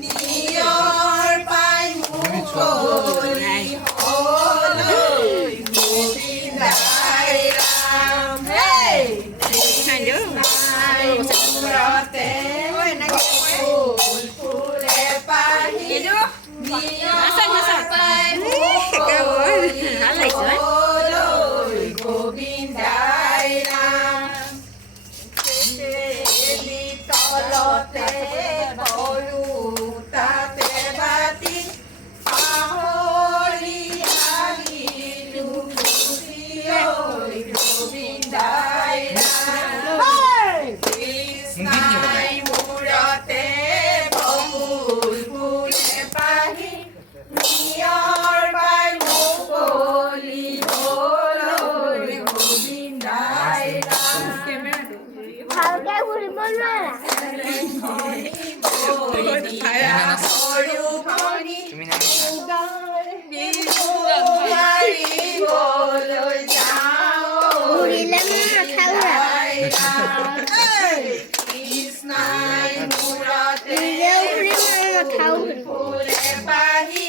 নিয়ৰ পাই মুকলি হলৈ গোবিন্দাই ৰাম মূৰতে ফুল ফুলে পাহি নিয়ৰ পাই মুকলি হলৈ গোবিন্দাই ৰাম তলতে বৰু তাতে বাতি পাহৰি আহিলো গোবিন্দাই কৃষ্ণাই মূৰতে বকুল ফুলে পাহি নিয়ৰ পাই মুকলি হলৈ গোবিন্দাই ভালকে ঘূৰিব নোৱাৰা ঘূৰিলে কৃষ্ণাই মূৰতে ফুলে পাহি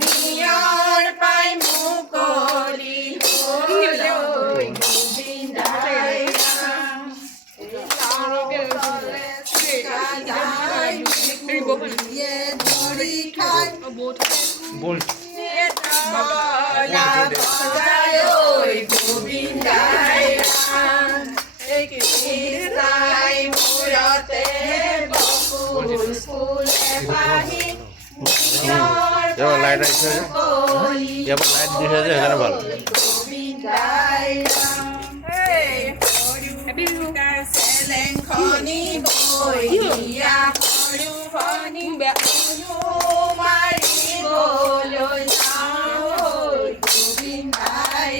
নিয়ৰ পাই মুকলি হলৈ গোবিন্দাই গোবিন্দাই কৃষ্ণাই মূৰতে বকুল ফুলে পাহি লাইট আহিছে ইয়াৰ পৰা লাইট দিছে যে সেইকাৰণে ভাল গোবিন্দাই চেলেংখনি বৈয়া সৰুখনি মাৰিবলৈ যাওঁ গোবিন্দাই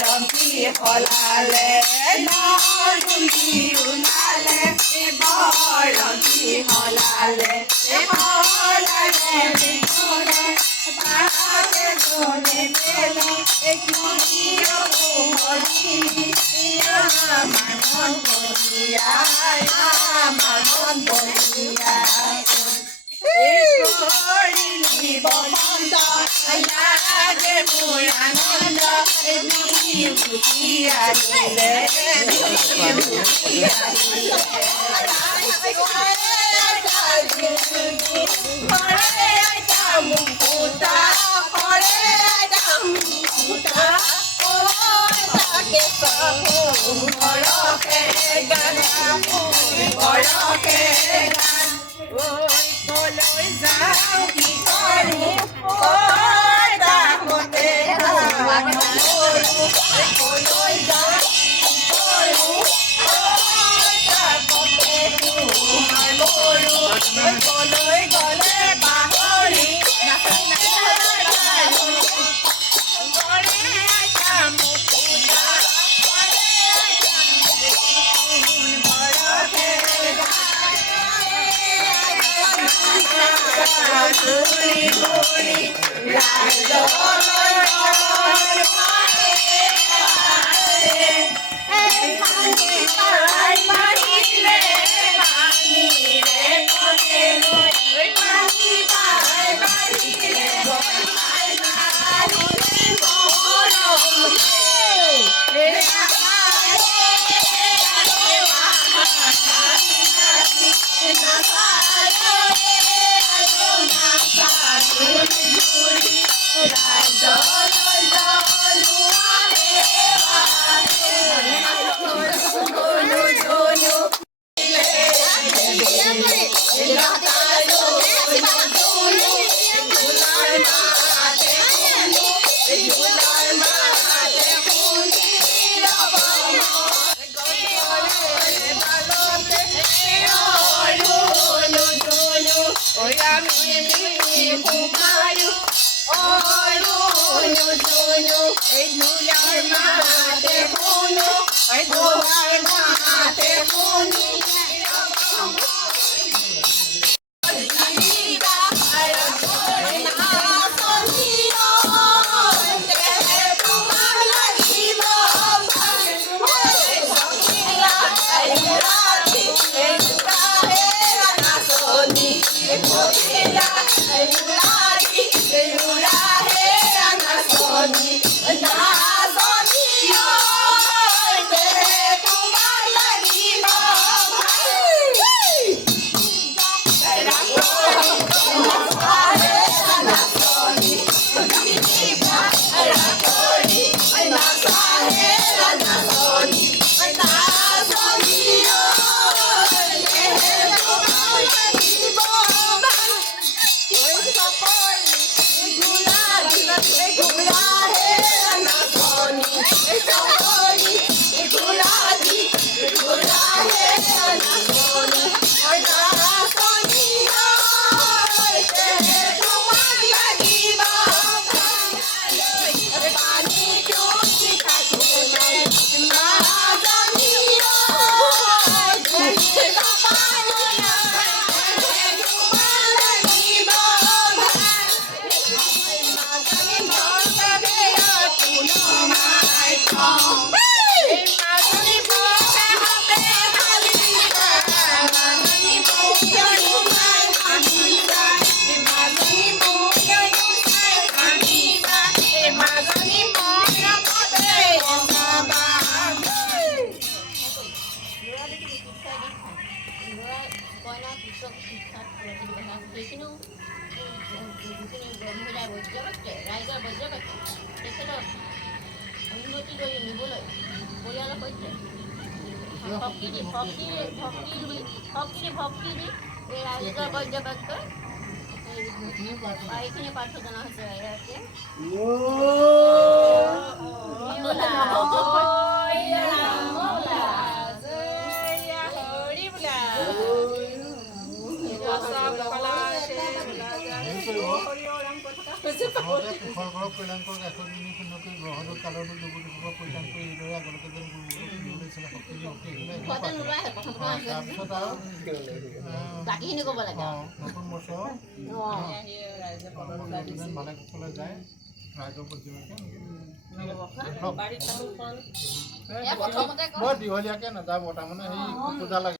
বৰশী সলালে নদী ওলালে বৰশী সলালে সলালে পাতে জনে পেলে আমাৰ মন বলিয়াই আমাৰ মন বলিয়াই কৰিলি বসন্ত লাগে মোৰ আনন্দ বিভূতি আহিলে বিভূতি আহিলে কৰে আইতা মুকুতা কৰে আইতা মুকুতা বৰকে গান বৰকে গান কলৈ যাওঁ কি কৰোঁ তাকতে কলৈ যাওঁ কি কৰোঁ তাকতে কলৈ গ'লে পাহৰি ঘূৰি ঘূৰি কুশল কৰক কল্যাণ কৰক তিনি সুন্দৰকৈ গ্ৰহটো কালৰটো যুৱতীসকল পৰিধান কৰি এইদৰে আগলৈকে যেন গুৰুলৈ চলে শক্তি শক্তি তাৰপিছত আৰু বাকীখিনি ক'ব লাগে নতুন বছৰ যেন ভালে কুশলে যায় ৰাইজৰ পৰ্যবেক্ষণ প্ৰথমতে বৰ দীঘলীয়াকৈ নাযাব তাৰমানে সেই পূজা লাগে